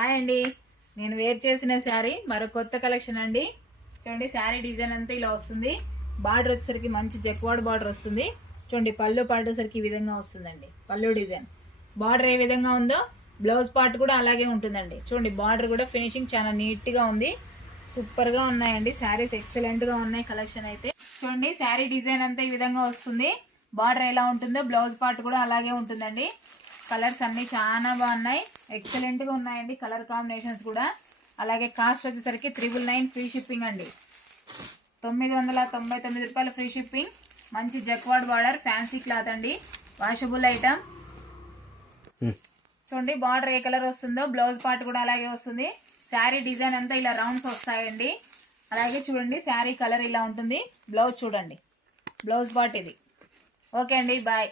Hi అండి, నేను wear చేసిన శారీ మరో కొత్త కలెక్షన్ అండి. చూడండి, శారీ డిజైన్ అంతా ఇలా వస్తుంది. బార్డర్ వచ్చేసరికి మంచి జక్వాడ్ బార్డర్ వస్తుంది. చూడండి, పళ్ళు పాటేసరికి ఈ విధంగా వస్తుందండి. పళ్ళు డిజైన్ బార్డర్ ఏ విధంగా ఉందో బ్లౌజ్ పార్ట్ కూడా అలాగే ఉంటుందండి. చూడండి, బార్డర్ కూడా ఫినిషింగ్ చాలా నీట్గా ఉంది. సూపర్గా ఉన్నాయండి శారీస్, ఎక్సలెంట్గా ఉన్నాయి కలెక్షన్ అయితే. చూడండి, శారీ డిజైన్ అంతా ఈ విధంగా వస్తుంది. బార్డర్ ఎలా ఉంటుందో బ్లౌజ్ పార్ట్ కూడా అలాగే ఉంటుందండి. కలర్స్ అన్నీ చాలా బాగున్నాయి, ఎక్సలెంట్గా ఉన్నాయండి కలర్ కాంబినేషన్స్ కూడా. అలాగే కాస్ట్ వచ్చేసరికి 999 ఫ్రీ షిప్పింగ్ అండి. 999 రూపాయలు ఫ్రీ షిప్పింగ్. మంచి జక్వాడ్ బార్డర్, ఫ్యాన్సీ క్లాత్ అండి, వాషబుల్ ఐటమ్. చూడండి, బార్డర్ ఏ కలర్ వస్తుందో బ్లౌజ్ పార్ట్ కూడా అలాగే వస్తుంది. శారీ డిజైన్ అంతా ఇలా రౌండ్స్ వస్తాయండి. అలాగే చూడండి, శారీ కలర్ ఇలా ఉంటుంది. బ్లౌజ్ చూడండి, బ్లౌజ్ పార్ట్ ఇది. ఓకే అండి, బాయ్.